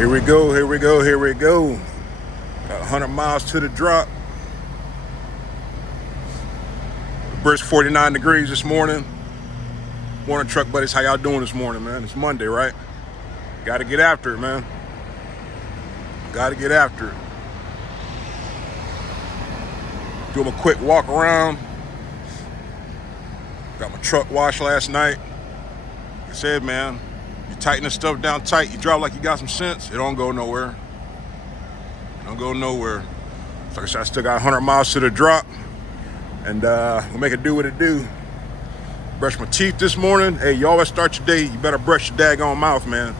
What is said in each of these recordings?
Here we go, here we go, here we go. Got 100 miles to the drop. Brisk 49 degrees this morning. Morning, truck buddies. How y'all doing this morning, man? It's Monday, right? Got to get after it, man. Got to get after it. Do a quick walk around. Got my truck washed last night. Like I said, man, you tighten this stuff down tight, you drive like you got some sense, it don't go nowhere. It don't go nowhere. So like I said, I still got 100 miles to the drop, and we'll make it do what it do. Brush my teeth this morning. Hey, you always start your day, you better brush your daggone mouth, man.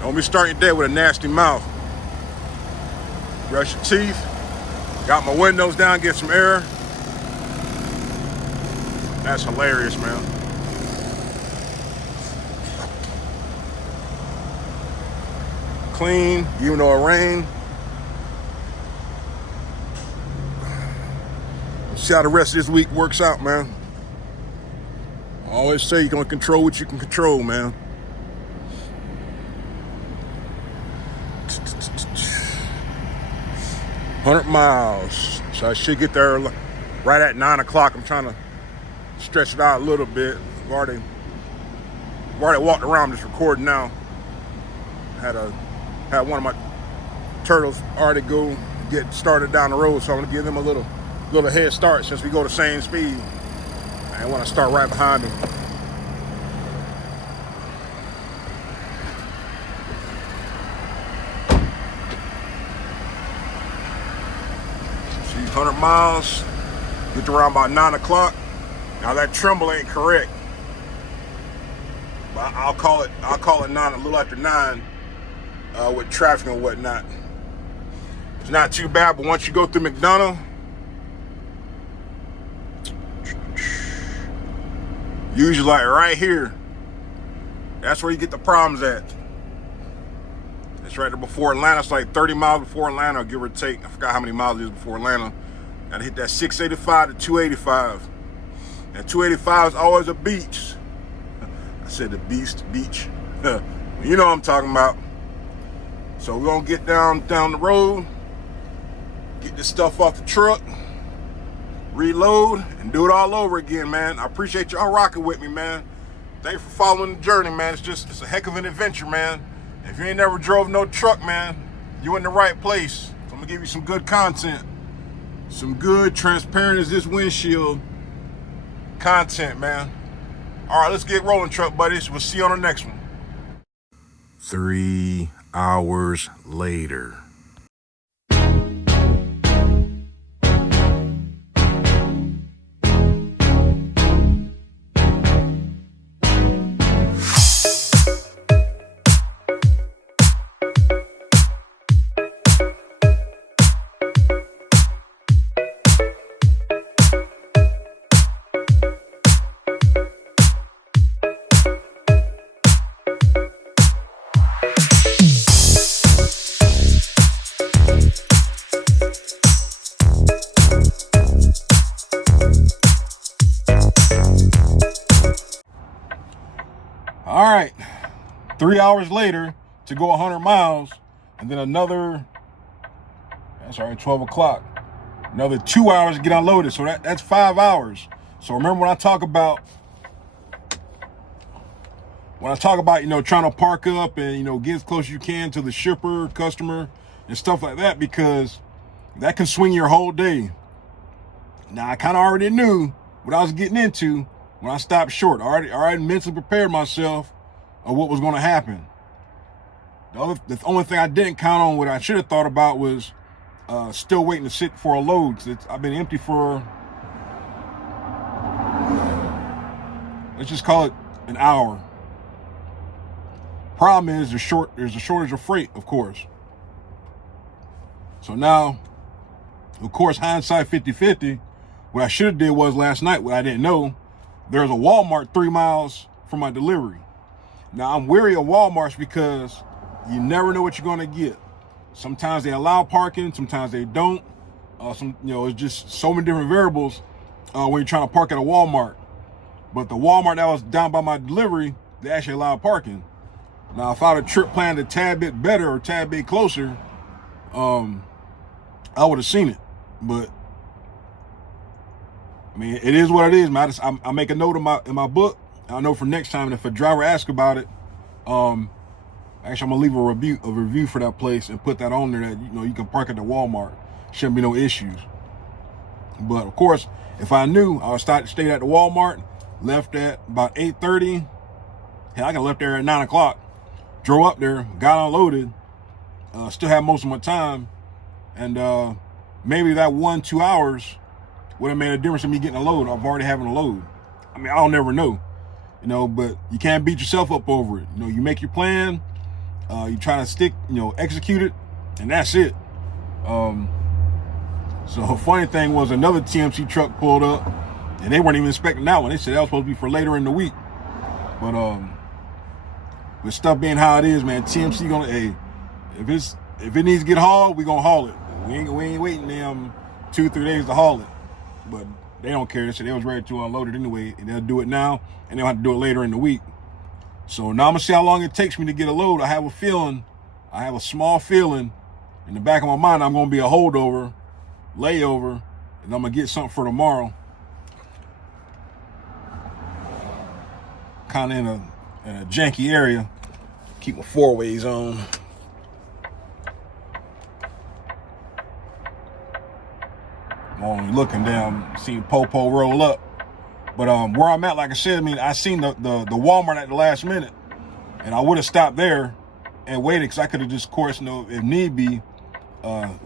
Don't be starting your day with a nasty mouth. Brush your teeth. Got my windows down, get some air. That's hilarious, man. Clean, even though it rained. See how the rest of this week works out, man. I always say you can control what you can control, man. $100 miles. So I should get there right at 9 o'clock. I'm trying to stretch it out a little bit. I've already walked around, just recording now. Had one of my turtles already go get started down the road, so I'm gonna give them a little head start since we go the same speed. I want to start right behind them. See, 100 miles, get to around about 9 o'clock. Now that tremble ain't correct, but I'll call it 9, a little after 9, with traffic and whatnot. It's not too bad, but once you go through McDonough, usually like right here, that's where you get the problems at. It's right there before Atlanta. It's like 30 miles before Atlanta, give or take. I forgot how many miles it is before Atlanta. Gotta hit that 685 to 285. And 285 is always a beach. I said the beach. You know what I'm talking about. So we're gonna get down the road, get this stuff off the truck, reload, and do it all over again, man. I appreciate y'all rocking with me, man. Thanks for following the journey, man. It's a heck of an adventure, man. If you ain't never drove no truck, man, you in the right place. So I'm gonna give you some good content. Some good, transparent as this windshield content, man. All right, let's get rolling, truck buddies. We'll see you on the next one. 3 hours later. All right, 3 hours later to go 100 miles, and then another, that's all right, 12 o'clock. Another 2 hours to get unloaded, so that's 5 hours. So remember when I talk about, you know, trying to park up and, you know, get as close as you can to the shipper, customer, and stuff like that, because that can swing your whole day. Now, I kind of already knew what I was getting into when I stopped short. I already mentally prepared myself of what was going to happen. The only thing I didn't count on, what I should have thought about, was still waiting to sit for a load. I've been empty for, let's just call it an hour. Problem is there's a shortage of freight, of course. So now, of course, hindsight 50-50, what I should have did was last night, what I didn't know, there's a Walmart 3 miles from my delivery. Now, I'm wary of Walmarts because you never know what you're going to get. Sometimes they allow parking, sometimes they don't. It's just so many different variables when you're trying to park at a Walmart. But the Walmart that was down by my delivery, they actually allowed parking. Now, if I'd have trip planned a tad bit better or a tad bit closer, I would have seen it. But I mean, it is what it is, man. I make a note in my book. I know for next time, if a driver asks about it, actually I'm gonna leave a review for that place and put that on there that you can park at the Walmart. Shouldn't be no issues. But of course, if I knew, I would stay at the Walmart. Left at about 8:30. Hell, I got left there at 9 o'clock. Drove up there, got unloaded. Still had most of my time, and maybe that 1-2 hours would have made a difference in me getting a load. I've already having a load. I mean, I'll never know, but you can't beat yourself up over it. You make your plan, you try to stick, execute it, and that's it. So the funny thing was another TMC truck pulled up, and they weren't even expecting that one. They said that was supposed to be for later in the week. But with stuff being how it is, man, TMC gonna, hey, if it needs to get hauled, we gonna haul it. We ain't waiting them 2-3 days to haul it. But they don't care. They said they was ready to unload it anyway, and they'll do it now, and they'll have to do it later in the week. So now I'm gonna see how long it takes me to get a load. I have a small feeling in the back of my mind I'm gonna be a holdover, layover, and I'm gonna get something for tomorrow. Kind of in a janky area. Keep my 4-ways on. I'm only looking down, seeing Popo roll up. But where I'm at, like I said, I seen the Walmart at the last minute, and I would have stopped there and waited, because I could have just, of course, if need be,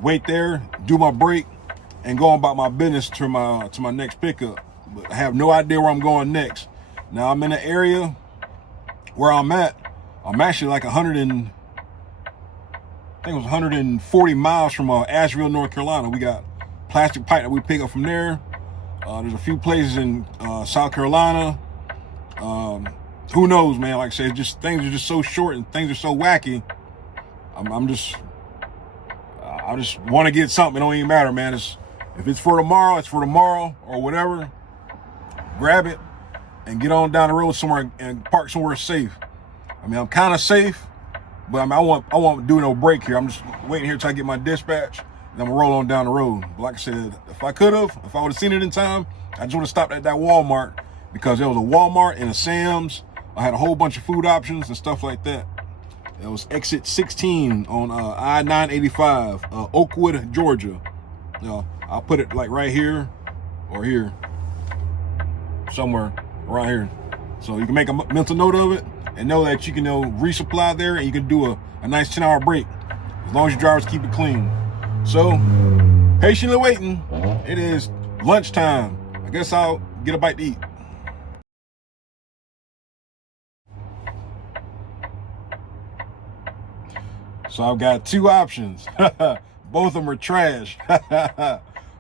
wait there, do my break, and go about my business to my next pickup. But I have no idea where I'm going next. Now I'm in an area where I'm at. I'm actually like 140 miles from Asheville, North Carolina. We got plastic pipe that we pick up from there. There's a few places in South Carolina. Who knows, man? Like I said, things are just so short and things are so wacky. I just want to get something. It don't even matter, man. If it's for tomorrow, it's for tomorrow or whatever. Grab it and get on down the road somewhere and park somewhere safe. I'm kind of safe, but I won't do no break here. I'm just waiting here till I get my dispatch, and I'm gonna roll on down the road. But like I said, if I would have seen it in time, I just would have stopped at that Walmart, because there was a Walmart and a Sam's. I had a whole bunch of food options and stuff like that. It was exit 16 on I-985, Oakwood, Georgia. I'll put it like right here or here, somewhere around here, so you can make a mental note of it and know that you can resupply there, and you can do a nice 10-hour break as long as your drivers keep it clean. So patiently waiting. It is lunchtime. I guess I'll get a bite to eat. So I've got two options. Both of them are trash.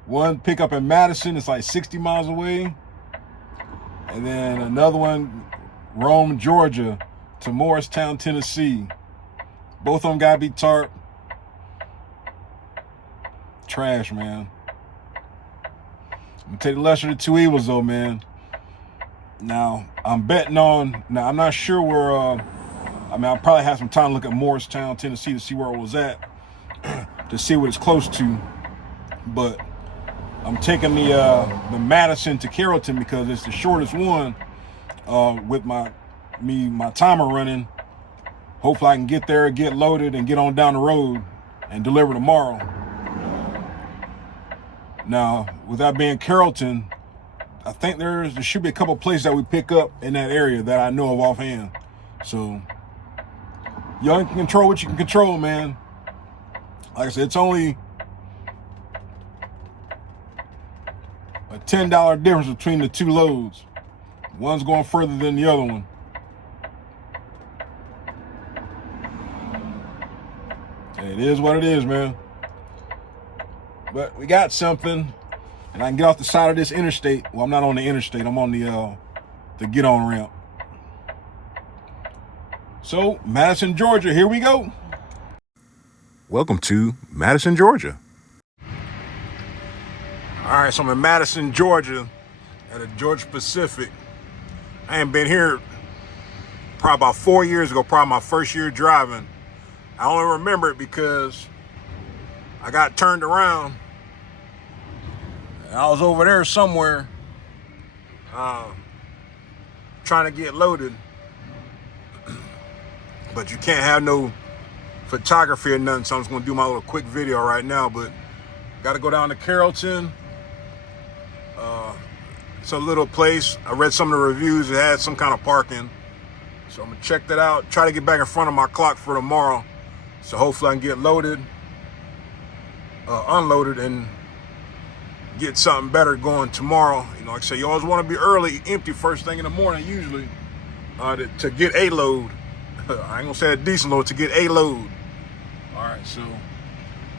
One pickup in Madison, it's like 60 miles away. And then another one, Rome, Georgia to Morristown, Tennessee. Both of them gotta be tarp. Trash, man. I'm gonna take the lesser of the two evils though, man. Now, I'm not sure where, I'll probably have some time to look at Morristown, Tennessee to see where it was at, to see what it's close to. But I'm taking the Madison to Carrollton because it's the shortest one, with my timer running. Hopefully I can get there, get loaded, and get on down the road and deliver tomorrow. Now, with that being Carrollton, I think there should be a couple places that we pick up in that area that I know of offhand. So y'all can control what you can control, man. Like I said, it's only a $10 difference between the two loads. One's going further than the other one. It is what it is, man. But we got something, and I can get off the side of this interstate. Well, I'm not on the interstate. I'm on the get-on ramp. So, Madison, Georgia, here we go. Welcome to Madison, Georgia. All right, so I'm in Madison, Georgia, at a Georgia Pacific. I ain't been here probably about 4 years ago, probably my first year driving. I only remember it because I got turned around. And I was over there somewhere trying to get loaded. But you can't have no photography or nothing, so I'm just going to do my little quick video right now. But got to go down to Carrollton. It's a little place. I read some of the reviews. It had some kind of parking. So I'm going to check that out. Try to get back in front of my clock for tomorrow. So hopefully I can get loaded, unloaded, and get something better going tomorrow. You know, like I say, you always want to be early, empty first thing in the morning usually to get a load. I ain't going to say a decent load, to get a load. All right, so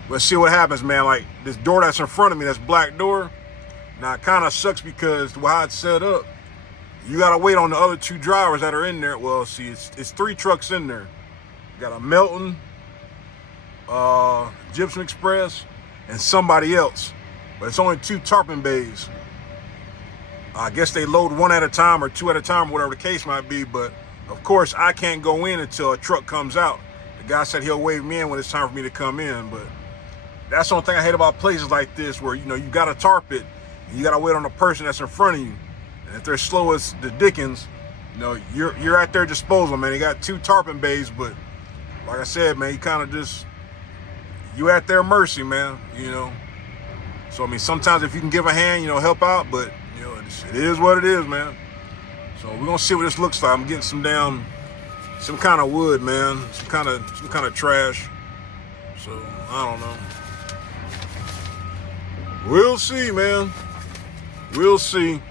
let's see what happens, man. Like this door that's in front of me, that's black door. Now it kind of sucks because the way it's set up, you got to wait on the other two drivers that are in there. Well, see, it's 3 trucks in there. You got a Melton, Gypsum Express, and somebody else. But it's only 2 tarpon bays. I guess they load 1 at a time or 2 at a time, whatever the case might be. But of course, I can't go in until a truck comes out. The guy said he'll wave me in when it's time for me to come in. But that's the only thing I hate about places like this, where you got to tarp it. You got to wait on the person that's in front of you. And if they're slow as the Dickens, you're at their disposal, man. They got 2 tarpon bays, but like I said, man, you kind of just, you at their mercy, man, So, I mean, sometimes if you can give a hand, help out, but, it is what it is, man. So we're going to see what this looks like. I'm getting some kind of wood, man, some kind of trash. So, I don't know. We'll see, man. We'll see.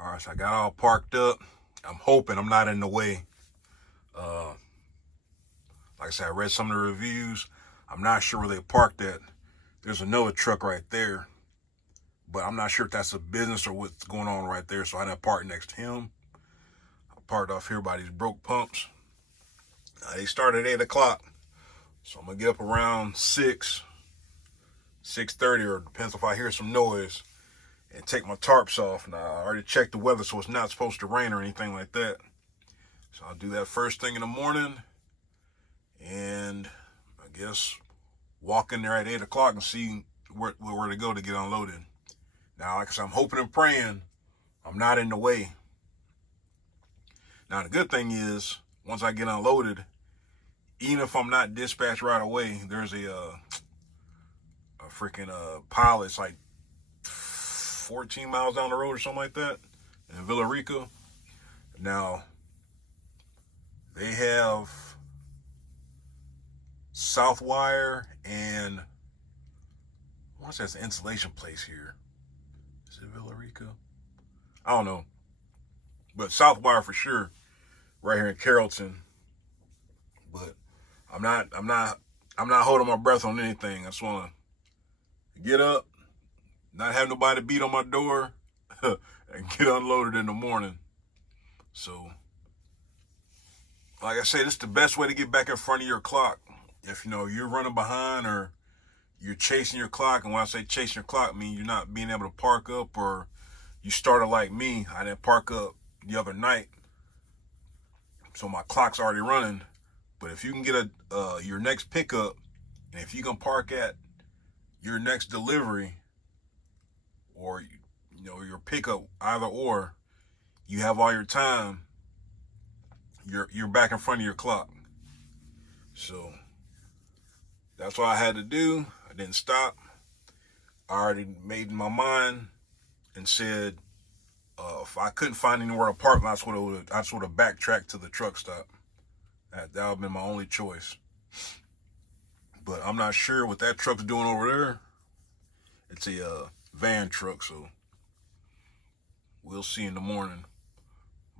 All right, so I got all parked up. I'm hoping I'm not in the way. Like I said, I read some of the reviews. I'm not sure where they parked at. There's another truck right there, but I'm not sure if that's a business or what's going on right there, so I didn't park next to him. I parked off here by these broke pumps. They start at 8 o'clock, so I'm going to get up around 6:30, or depends if I hear some noise, and take my tarps off. Now, I already checked the weather, so it's not supposed to rain or anything like that. So I'll do that first thing in the morning, and I guess walk in there at 8 o'clock and see where to go to get unloaded. Now, like I said, I'm hoping and praying I'm not in the way. Now, the good thing is, once I get unloaded, even if I'm not dispatched right away, there's a freaking pile that's like 14 miles down the road or something like that in Villa Rica. Now, they have Southwire and I want to say it's an insulation place here. Is it Villa Rica? I don't know. But Southwire for sure, right here in Carrollton. But I'm not holding my breath on anything. I just want to get up, not have nobody beat on my door, and get unloaded in the morning. So, like I said, it's the best way to get back in front of your clock. If you're running behind or you're chasing your clock, and when I say chasing your clock, I mean you're not being able to park up, or you started like me. I didn't park up the other night, so my clock's already running. But if you can get your next pickup, and if you can park at your next delivery, or your pickup, either or, you have all your time. You're back in front of your clock. So that's what I had to do. I didn't stop. I already made my mind and said, if I couldn't find anywhere to park, I just would have backtracked to the truck stop. That would have been my only choice. But I'm not sure what that truck's doing over there. It's a van truck, so we'll see in the morning.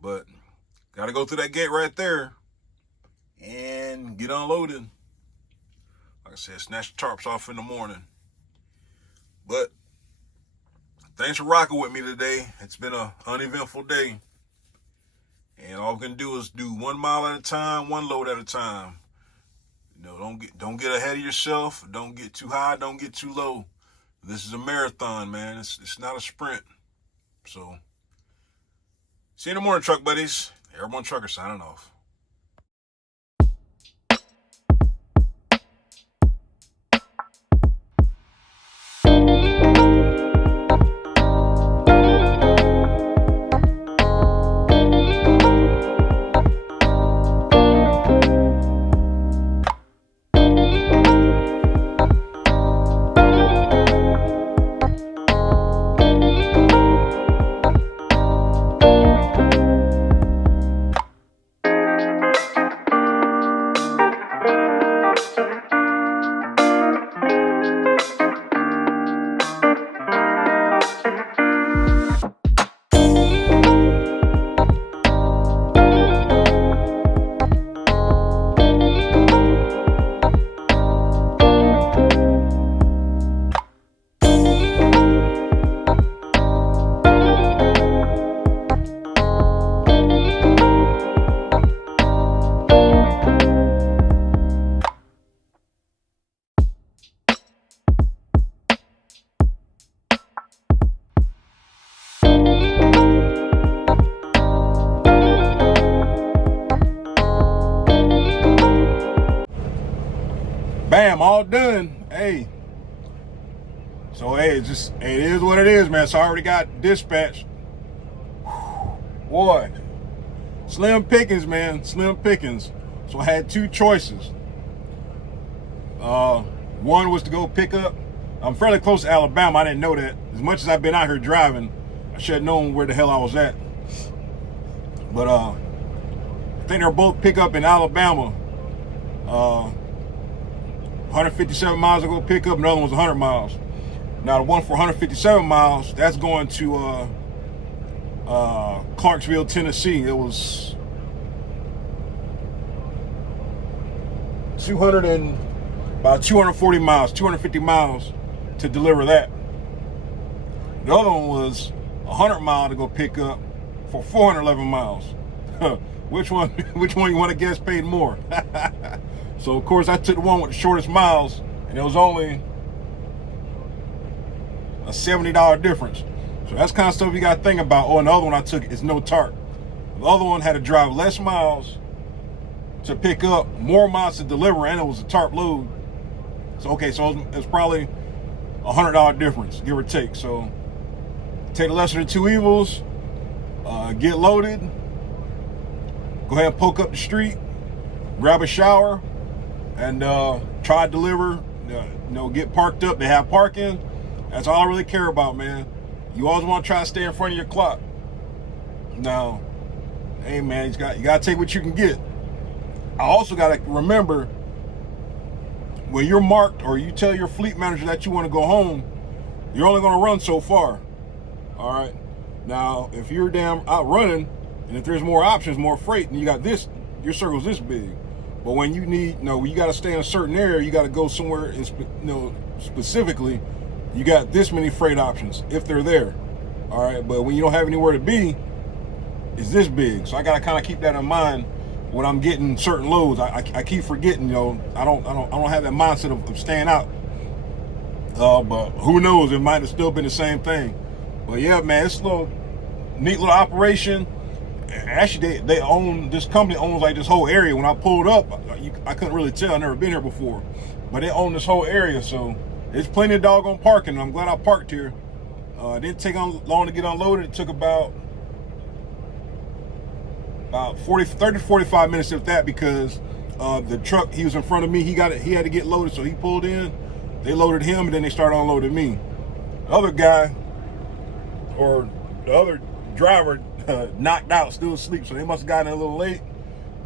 But got to go through that gate right there and get unloaded. Like I said, snatch the tarps off in the morning. But thanks for rocking with me today. It's been an uneventful day. And all we can do is do 1 mile at a time, 1 load at a time. Don't get ahead of yourself. Don't get too high. Don't get too low. This is a marathon, man. It's not a sprint. So, see you in the morning, truck buddies. Airborne Trucker signing off. Bam, all done. Hey. So, hey, it is what it is, man. So I already got dispatched. Boy. Slim pickings, man. Slim pickings. So I had two choices. One was to go pick up. I'm fairly close to Alabama. I didn't know that. As much as I've been out here driving, I should have known where the hell I was at. But I think they're both pick up in Alabama. 157 miles to go pick up, another one's 100 miles. Now the one for 157 miles, that's going to Clarksville, Tennessee. It was about 240 miles, 250 miles to deliver that. The other one was 100 miles to go pick up for 411 miles. Which one you want to guess paid more? So, of course, I took the one with the shortest miles, and it was only a $70 difference. So that's kind of stuff you got to think about. Oh, and the other one I took is no tarp. The other one had to drive less miles to pick up, more miles to deliver, and it was a tarp load. So, okay, so it's probably $100 difference, give or take. So, take the lesser of the two evils, get loaded, go ahead and poke up the street, grab a shower, and try to deliver, get parked up. They have parking. That's all I really care about, man. You always want to try to stay in front of your clock. Now, hey, man, you got to take what you can get. I also got to remember, when you're marked or you tell your fleet manager that you want to go home, you're only going to run so far. All right. Now, if you're damn out running, and if there's more options, more freight, and you got this, your circle's this big. But when you need, you got to stay in a certain area, you got to go somewhere, specifically, you got this many freight options, if they're there. All right, but when you don't have anywhere to be, it's this big. So I got to kind of keep that in mind when I'm getting certain loads. I keep forgetting, I don't have that mindset of staying out. But who knows? It might have still been the same thing. But yeah, man, it's a neat little operation. Actually, they own, this company owns like this whole area. When I pulled up, I couldn't really tell. I've never been here before, but they own this whole area. So there's plenty of doggone parking. I'm glad I parked here. It didn't take long to get unloaded. It took about 30 to 45 minutes, if that, because the truck, he was in front of me. He had to get loaded, so he pulled in. They loaded him, and then they started unloading me. The other guy, or the other driver, knocked out, still asleep, so they must have gotten a little late.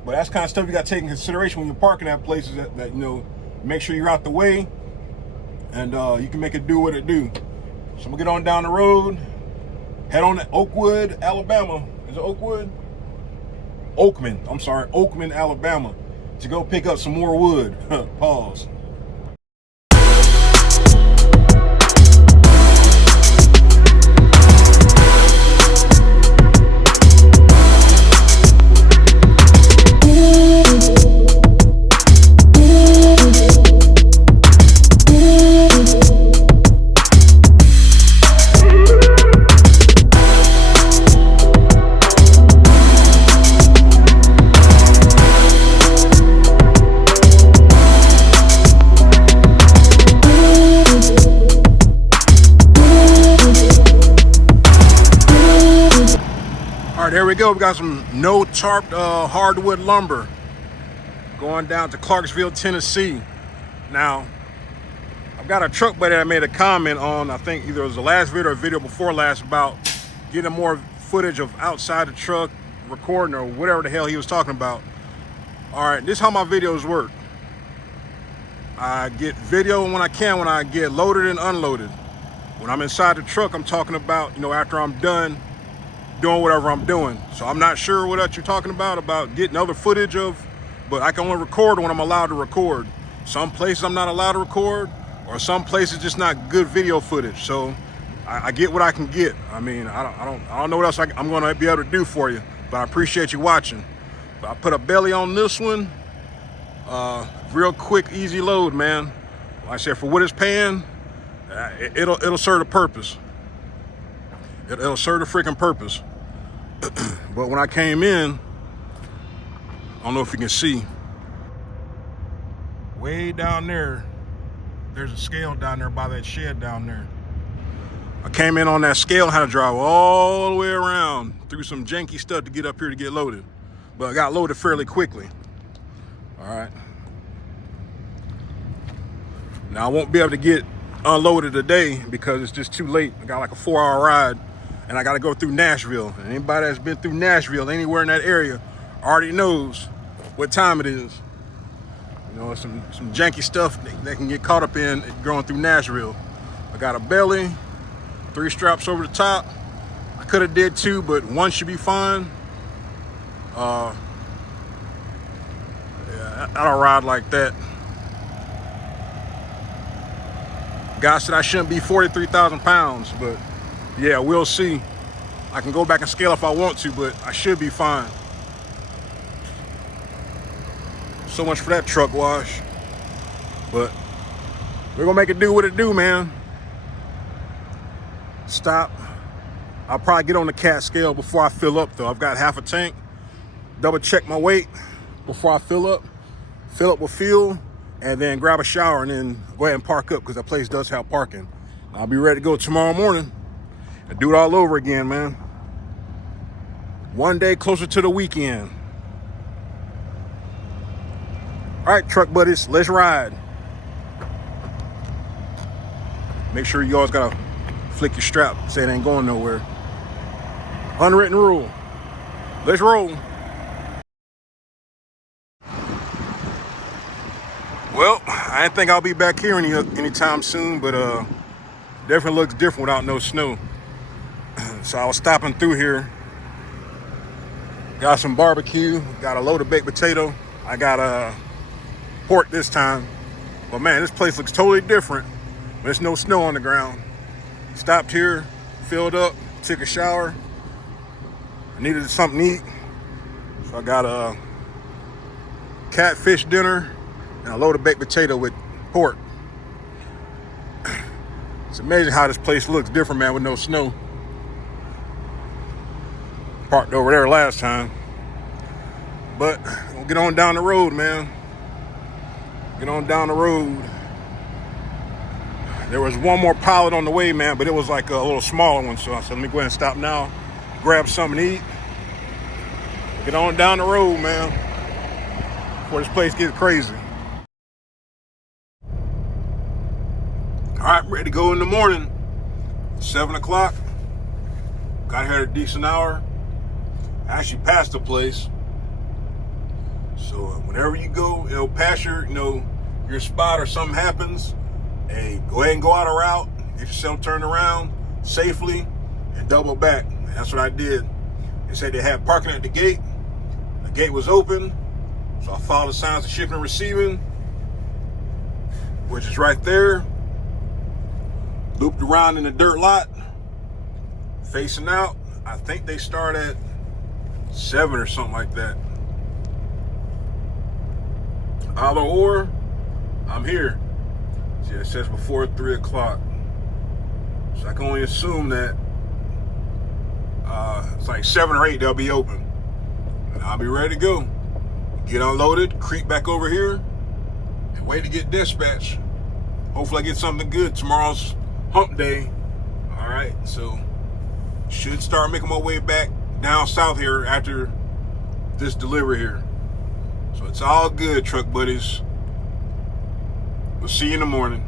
But that's kind of stuff you got to take in consideration when you're parking at places that make sure you're out the way, and you can make it do what it do. So I'm gonna get on down the road, head on to Oakwood, Alabama. Is it Oakwood? Oakman, Alabama, to go pick up some more wood. Pause. right, there we go. We got some no tarped hardwood lumber going down to Clarksville, Tennessee. Now, I've got a truck buddy that made a comment on, I think either it was the last video or video before last, about getting more footage of outside the truck, recording or whatever the hell he was talking about. All right, this is how my videos work. I get video when I can, when I get loaded and unloaded. When I'm inside the truck, I'm talking about, after I'm done doing whatever I'm doing. So I'm not sure what you're talking about getting other footage of, but I can only record when I'm allowed to record. Some places I'm not allowed to record, or some places just not good video footage. So I get what I can get. I mean, I don't know what else I'm gonna be able to do for you, but I appreciate you watching. But I put a belly on this one. Real quick, easy load, man. Like I said, for what it's paying, it'll serve the purpose. It'll serve the freaking purpose. But when I came in, I don't know if you can see, way down there, there's a scale down there by that shed down there. I came in on that scale and had to drive all the way around through some janky stuff to get up here to get loaded. But I got loaded fairly quickly. All right. Now I won't be able to get unloaded today because it's just too late. I got like a 4-hour ride and I got to go through Nashville. And anybody that's been through Nashville, anywhere in that area, already knows what time it is. Some janky stuff that can get caught up in going through Nashville. I got a belly, 3 straps over the top. I could have did 2, but 1 should be fine. Yeah, I don't ride like that. Guy said I shouldn't be 43,000 pounds, but yeah, we'll see. I can go back and scale if I want to, but I should be fine. So much for that truck wash. But we're gonna make it do what it do, man. Stop. I'll probably get on the cat scale before I fill up though. I've got half a tank. Double check my weight before I fill up with fuel, and then grab a shower and then go ahead and park up because that place does have parking. I'll be ready to go tomorrow morning and do it all over again, man. One day closer to the weekend. All right, truck buddies, let's ride. Make sure you always gotta flick your strap, say it ain't going nowhere. Unwritten rule. Let's roll. Well, I didn't think I'll be back here anytime soon, but definitely looks different without no snow. So I was stopping through here. Got some barbecue, got a load of baked potato. I got pork this time. But man, this place looks totally different. There's no snow on the ground. Stopped here, filled up, took a shower. I needed something to eat. So I got a catfish dinner and a load of baked potato with pork. It's amazing how this place looks different, man, with no snow. Parked over there last time. But we'll get on down the road, man. Get on down the road. There was one more pallet on the way, man, but it was like a little smaller one. So I said, let me go ahead and stop now, grab something to eat. Get on down the road, man, before this place gets crazy. All right, ready to go in the morning. 7 o'clock. Got here at a decent hour. I actually passed the place. So whenever you go, it'll pass your spot or something happens. Hey, go ahead and go out a route, get yourself turned around safely, and double back. And that's what I did. They said they had parking at the gate. The gate was open, so I followed the signs of shipping and receiving, which is right there. Looped around in the dirt lot, facing out. I think they start at 7 or something like that. Either or, I'm here. See, it says before 3 o'clock. So I can only assume that it's like 7 or 8 they'll be open. And I'll be ready to go. Get unloaded, creep back over here, and wait to get dispatched. Hopefully I get something good. Tomorrow's hump day. All right, so should start making my way back down south here after this delivery here. So it's all good, truck buddies. We'll see you in the morning.